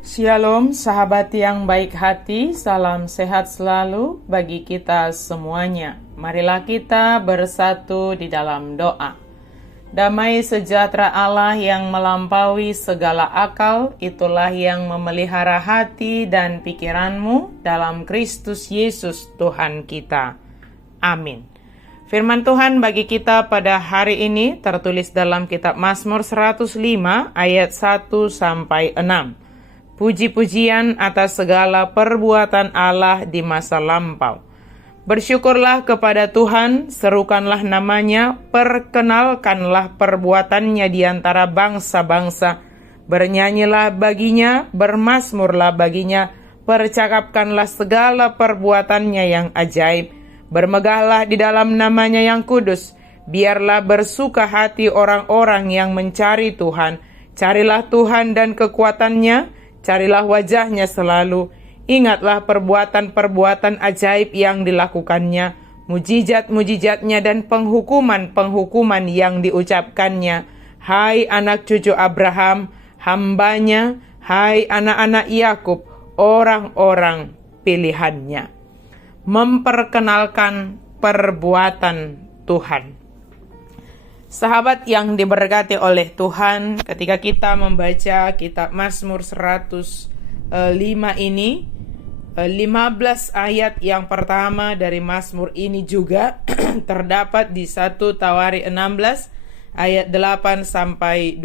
Shalom sahabat yang baik hati, salam sehat selalu bagi kita semuanya. Marilah kita bersatu di dalam doa. Damai sejahtera Allah yang melampaui segala akal, itulah yang memelihara hati dan pikiranmu dalam Kristus Yesus Tuhan kita. Amin. Firman Tuhan bagi kita pada hari ini tertulis dalam kitab Mazmur 105 ayat 1-6. Puji-pujian atas segala perbuatan Allah di masa lampau. Bersyukurlah kepada Tuhan, serukanlah namanya, perkenalkanlah perbuatannya di antara bangsa-bangsa. Bernyanyilah baginya, bermazmurlah baginya, percakapkanlah segala perbuatannya yang ajaib. Bermegahlah di dalam namanya yang kudus, biarlah bersuka hati orang-orang yang mencari Tuhan. Carilah Tuhan dan kekuatannya, carilah wajahnya selalu, ingatlah perbuatan-perbuatan ajaib yang dilakukannya, mujizat-mujizatnya dan penghukuman-penghukuman yang diucapkannya. Hai anak cucu Abraham, hambanya, hai anak-anak Yakub, orang-orang pilihannya. Memperkenalkan perbuatan Tuhan. Sahabat yang diberkati oleh Tuhan, ketika kita membaca kitab Mazmur 105 ini, 15 ayat yang pertama dari Mazmur ini juga terdapat di 1 Tawari 16 ayat 8-22,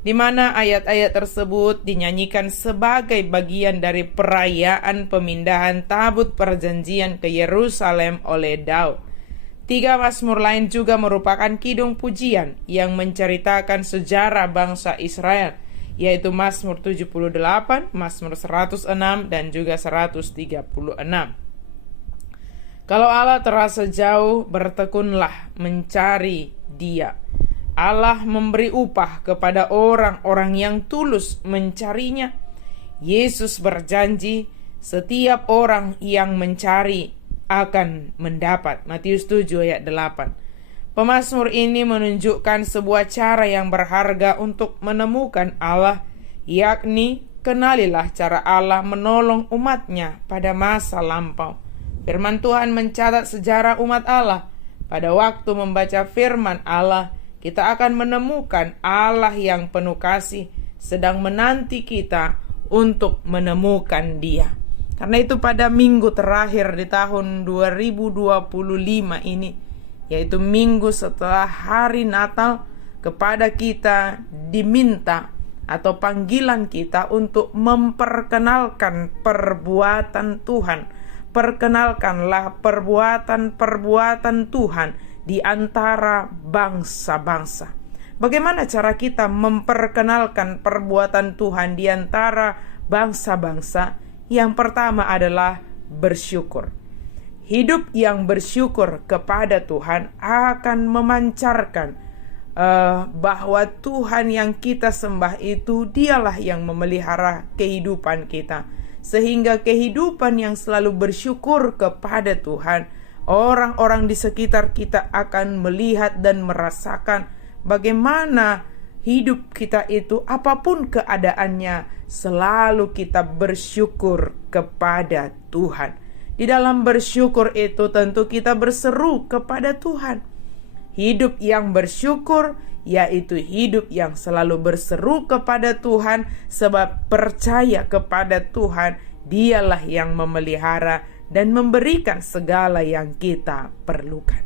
di mana ayat-ayat tersebut dinyanyikan sebagai bagian dari perayaan pemindahan tabut perjanjian ke Yerusalem oleh Daud. 3 mazmur lain juga merupakan kidung pujian yang menceritakan sejarah bangsa Israel, yaitu Mazmur 78, Mazmur 106, dan juga 136. Kalau Allah terasa jauh, bertekunlah mencari Dia. Allah memberi upah kepada orang-orang yang tulus mencarinya. Yesus berjanji, setiap orang yang mencari akan mendapat. Matius 7 ayat 8. Pemazmur ini menunjukkan sebuah cara yang berharga untuk menemukan Allah, yakni kenalilah cara Allah menolong umatnya pada masa lampau. Firman Tuhan mencatat sejarah umat Allah. Pada waktu membaca firman Allah, kita akan menemukan Allah yang penuh kasih sedang menanti kita untuk menemukan Dia. Karena itu pada minggu terakhir di tahun 2025 ini, yaitu minggu setelah hari Natal, kepada kita diminta atau panggilan kita untuk memperkenalkan perbuatan Tuhan. Perkenalkanlah perbuatan-perbuatan Tuhan di antara bangsa-bangsa. Bagaimana cara kita memperkenalkan perbuatan Tuhan di antara bangsa-bangsa? Yang pertama adalah bersyukur. Hidup yang bersyukur kepada Tuhan akan memancarkan bahwa Tuhan yang kita sembah itu Dialah yang memelihara kehidupan kita. Sehingga kehidupan yang selalu bersyukur kepada Tuhan, orang-orang di sekitar kita akan melihat dan merasakan bagaimana hidup kita itu, apapun keadaannya, selalu kita bersyukur kepada Tuhan. Di dalam bersyukur itu tentu kita berseru kepada Tuhan. Hidup yang bersyukur yaitu hidup yang selalu berseru kepada Tuhan, sebab percaya kepada Tuhan, Dialah yang memelihara dan memberikan segala yang kita perlukan.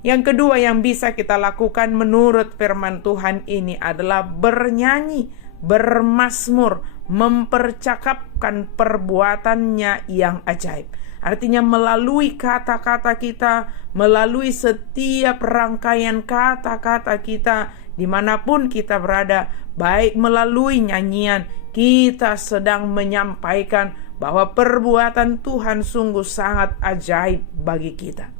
Yang kedua yang bisa kita lakukan menurut firman Tuhan ini adalah bernyanyi, bermazmur, mempercakapkan perbuatannya yang ajaib. Artinya melalui kata-kata kita, melalui setiap rangkaian kata-kata kita, dimanapun kita berada, baik melalui nyanyian, kita sedang menyampaikan bahwa perbuatan Tuhan sungguh sangat ajaib bagi kita.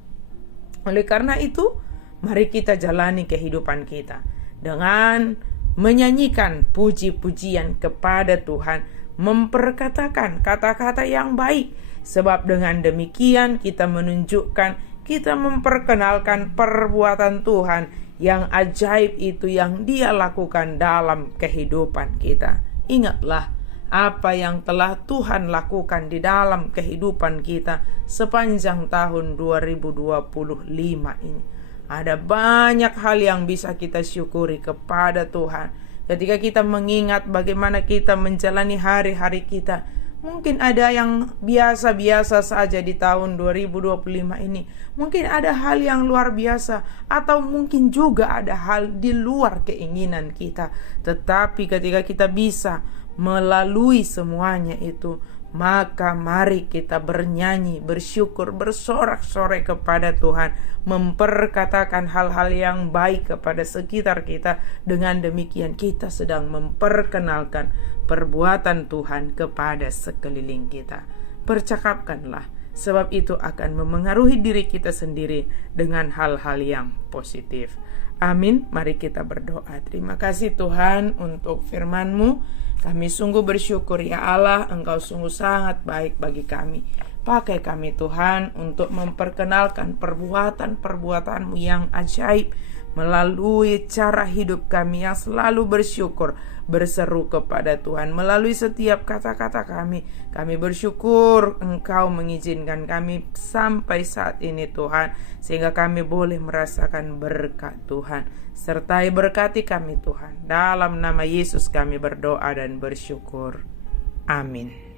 Oleh karena itu, mari kita jalani kehidupan kita dengan menyanyikan puji-pujian kepada Tuhan, memperkatakan kata-kata yang baik, sebab dengan demikian kita menunjukkan, kita memperkenalkan perbuatan Tuhan yang ajaib itu yang Dia lakukan dalam kehidupan kita. Ingatlah apa yang telah Tuhan lakukan di dalam kehidupan kita sepanjang tahun 2025 ini. Ada banyak hal yang bisa kita syukuri kepada Tuhan. Ketika kita mengingat bagaimana kita menjalani hari-hari kita, mungkin ada yang biasa-biasa saja di tahun 2025 ini. Mungkin ada hal yang luar biasa, atau mungkin juga ada hal di luar keinginan kita. Tetapi ketika kita bisa melalui semuanya itu, maka mari kita bernyanyi, bersyukur, bersorak-sorai kepada Tuhan, memperkatakan hal-hal yang baik kepada sekitar kita. Dengan demikian kita sedang memperkenalkan perbuatan Tuhan kepada sekeliling kita. Percakapkanlah, sebab itu akan memengaruhi diri kita sendiri dengan hal-hal yang positif. Amin. Mari kita berdoa. Terima kasih Tuhan untuk firman-Mu. Kami sungguh bersyukur ya Allah, Engkau sungguh sangat baik bagi kami. Pakai kami Tuhan untuk memperkenalkan perbuatan-perbuatan-Mu yang ajaib melalui cara hidup kami yang selalu bersyukur, berseru kepada Tuhan. Melalui setiap kata-kata kami bersyukur Engkau mengizinkan kami sampai saat ini Tuhan, sehingga kami boleh merasakan berkat Tuhan. Sertai berkati kami Tuhan. Dalam nama Yesus kami berdoa dan bersyukur. Amin.